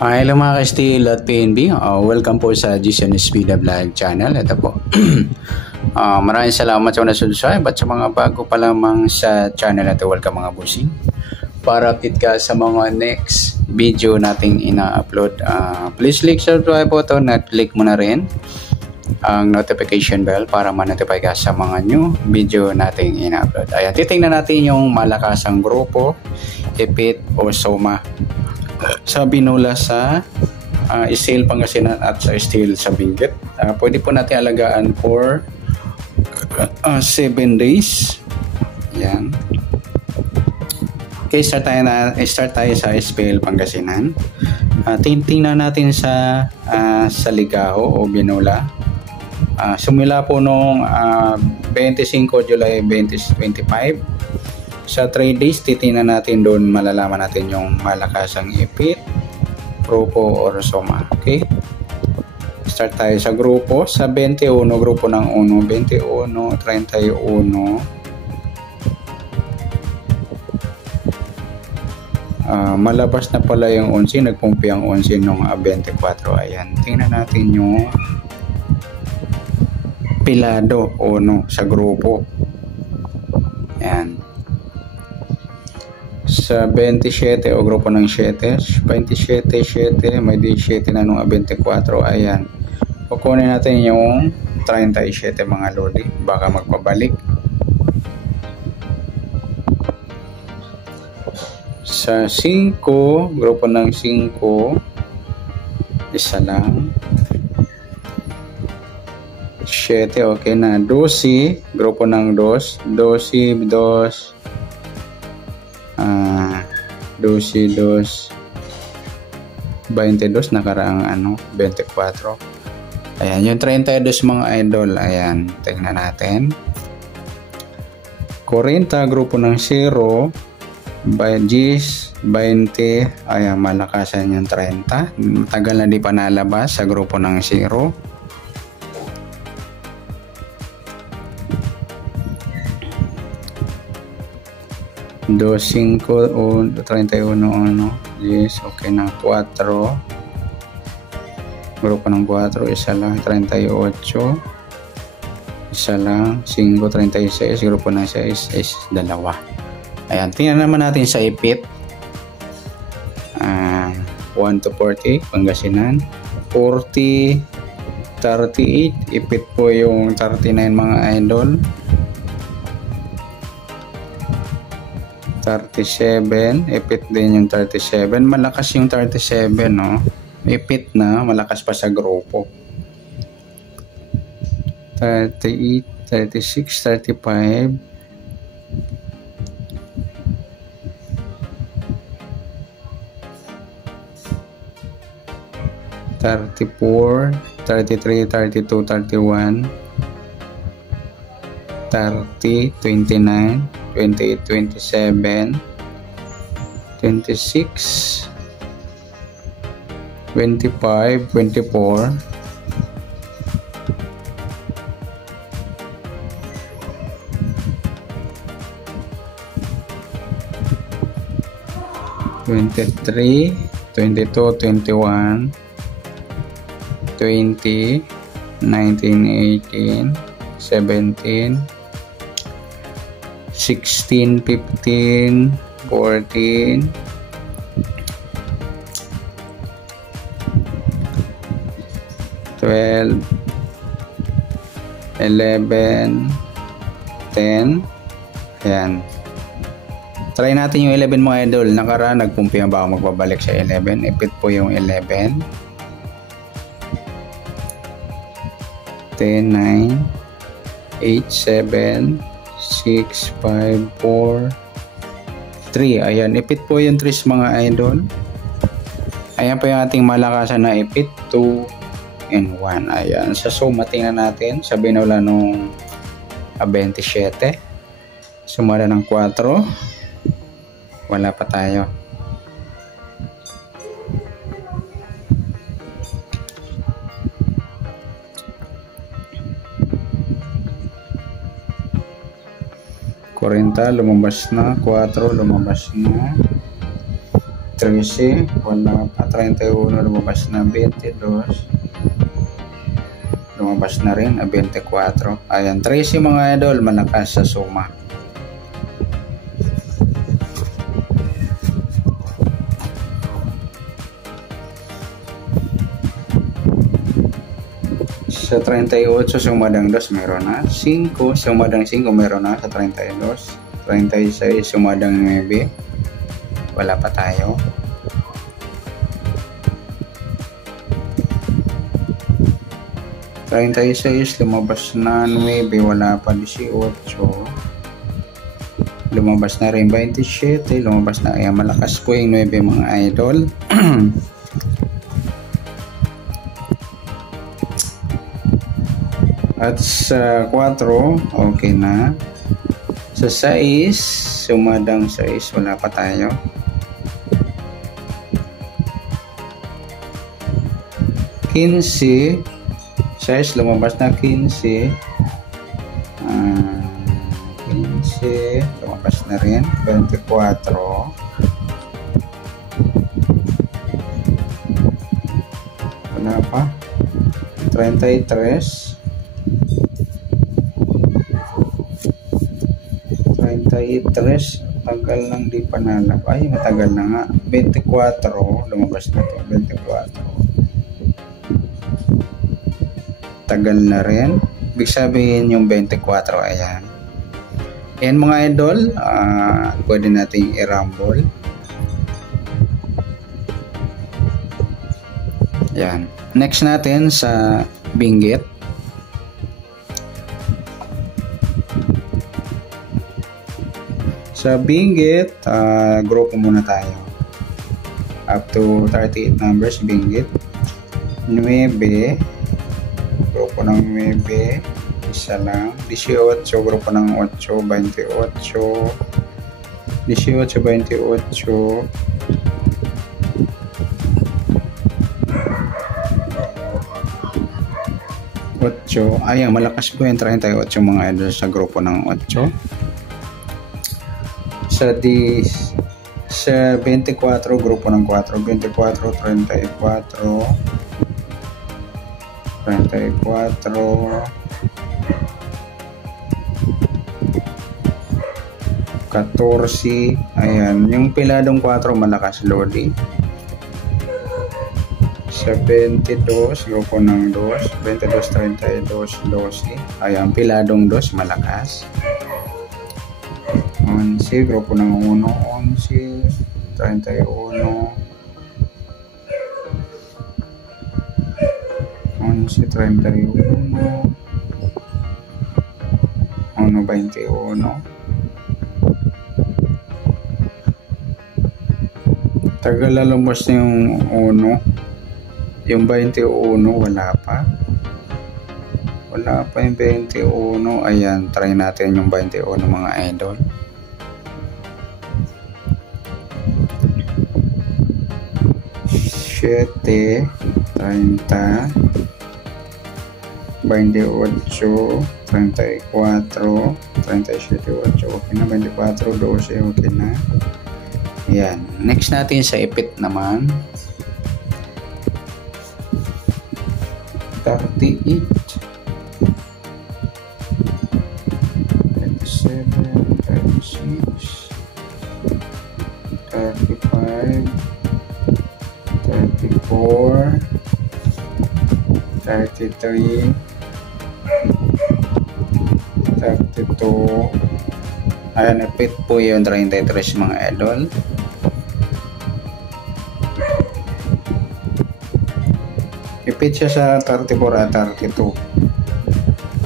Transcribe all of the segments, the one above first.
Hello mga ka-Steel at PNB. Welcome po sa Jason Espida Vlog channel. Ito po. Maraming salamat sa mga subscribe at sa mga bago pa lamang sa channel na ito. Welcome mga busing. Para update ka sa mga next video nating ina-upload. Please click subscribe button at click mo na rin ang notification bell para ma-notify ka sa mga new video nating ina-upload. Ayan, titingnan natin yung malakasang grupo, EPIT o SOMA sa Binola sa Steel Pangasinan at sa Steel sa Benguet. Pwede po natin alagaan for 7 days. Yan. Okay, start tayo sa Steel Pangasinan. Tingnan natin sa Ligao o Binola. Simula po noong 25 July 2025. Sa 3 days, titingnan natin doon, malalaman natin yung malakasang EPIT, grupo or SOMA. Okay? Start tayo sa grupo. Sa 21, grupo ng 1, 21, 31. Malabas na pala yung 11, nagpumpi ang 11 nung 24. Ayan. Tingnan natin yung pilado o sa grupo. Ayan. Sa 27 o grupo ng 7, 27, 7, may 17 na nung 24. Ayan. Kukunin natin yung 37 mga lodi. Baka magpabalik. Sa 5, grupo ng 5, isa lang. 7, okay na. 12, grupo ng 2, 12, 2. 12, 22 nakaraang 24. Ayan, yung 32 mga idol. Ayan, tingnan natin. 40, grupo ng 0, 10, 20. Ayan, malakasan yung 30. Matagal na di pa nalabas sa grupo ng 0. Dos, 5 o 31 yes, okay na. 4, grupo ng 4, isa lang. 38, isa lang. 5, 36, grupo ng 6 is 2. Ayan, tingnan naman natin sa EPIT. 1 to 40 Pangasinan. 40, 38 EPIT po yung 39 mga idol. 37, EPIT din yung 37. Malakas yung 37, no? EPIT na, malakas pa sa grupo. 38, 36, 35. 34, 33, 32, 31. 30, 29, 28, 27, 26, 25, 24, 23, 22, 21, 20, 19, 18, 17, 16, 15, 14, 12, 11, 10. Ayan. Try natin yung 11 mga idol. Nakaraan nagpumpi ba ako magbabalik sa 11. EPIT po yung 11. 10, 9, 8, 7, 6, 5, 4, 3. Ayan, EPIT po yung 3 mga idol. Ayan po yung ating malakasan na EPIT 2 and 1. Ayan, sa SOMA tingnan natin. Sa Binola nung 27. Sumara ng 4. Wala pa tayo. Lumabas na, 4 lumabas na, 13, wala pa. 31, lumabas na. 22, lumabas na rin. 24, ayan. 13 mga idol, malakas sa suma. Sa 38, sumadang 2, meron na. 5, sumadang 5, meron na sa 32. 36, sumadang 9. Wala pa tayo. 36, lumabas na. 9, wala pa. 18, lumabas na rin. 27, lumabas na. Ayan, malakas po yung 9 mga idol. At sa 4, okay na. Sa 6, sumadang 6, wala pa tayo. 15, 6, lumabas na. 15, 15, lumabas na rin. 24, wala pa. 33, 33, tagal nang di panalap. Ay, matagal na nga. 24, lumabas na to. 24, tagal na rin. Ibig sabihin yung 24, ayan. Ayan mga idol, pwede nating i-rumble. Ayan. Next natin sa binggit. Sa binggit, grupo muna tayo. Up to 38 numbers, binggit. 9, grupo ng 9, isa lang. 18, grupo ng 8, 28, 18, 28, 8, ayan, malakas po yung 38 mga idol sa grupo ng 8. Sa 24, grupo ng 4, 24, 34, 34, 14, ayan, yung piladong 4 malakas, Lodi. Sa 22, grupo ng 2, 22, 32, 12, ayan, piladong 2 malakas. 11, grupo ng 1, 11, 31, 11, 31, 21. Tagal lalabas na yung 1. Yung 21, wala pa. Wala pa yung 21. Ayan, try natin yung 21 mga idol. Siete, 30, 28, 34, 37, 8, okay na. 24, 12, okay na. Ayan. Next natin sa ipit naman. 38, 37, 36, 35, 34, 33, 32. Ayan, ipit po yung 33 mga idol. Ipit siya sa 34 at 32.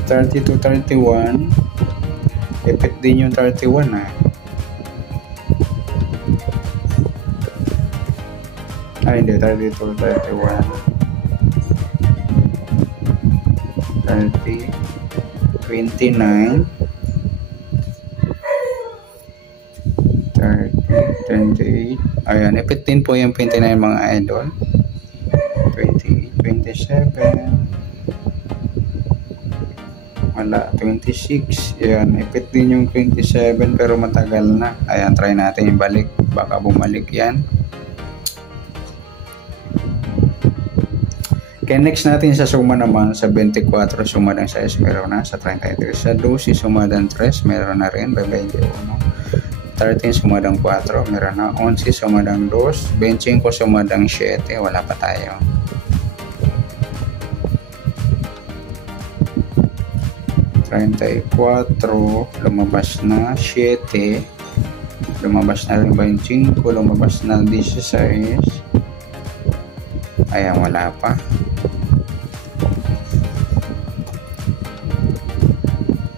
32, 31. Ipit din yung 31 ha. Ay hindi, 32, 31. 30, 29, 30, 28. Ayan, ipit din po yung 29 mga idol. 28, 27. Wala, 26. Ayan, ipit din yung 27 pero matagal na. Ayan, try natin ibalik. Baka bumalik yan. Kaya next natin sa suma naman, sa 24 sumadang 6 meron na, sa 33 sa 12 sumadang 3 meron na rin, 21. 13 sumadang 4 meron na, 11 sumadang 2, 25 sumadang 7, wala pa tayo. Lumabas na 7, lumabas na rin 25, lumabas na 16. Ayan, wala pa.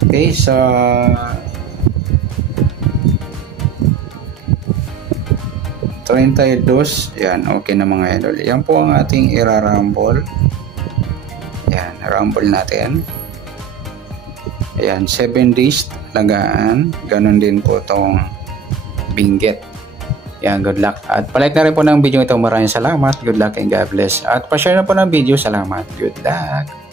Okay, sa yan, okay na mga idol. Yan po ang ating irarumble. Yan, rumble natin. Ayan, 7 days lagaan. Ganon din po itong binggit. Yan, good luck. At palike na rin po ng video ito. Maraming salamat. Good luck and God bless. At pa-share na po ng video. Salamat. Good luck.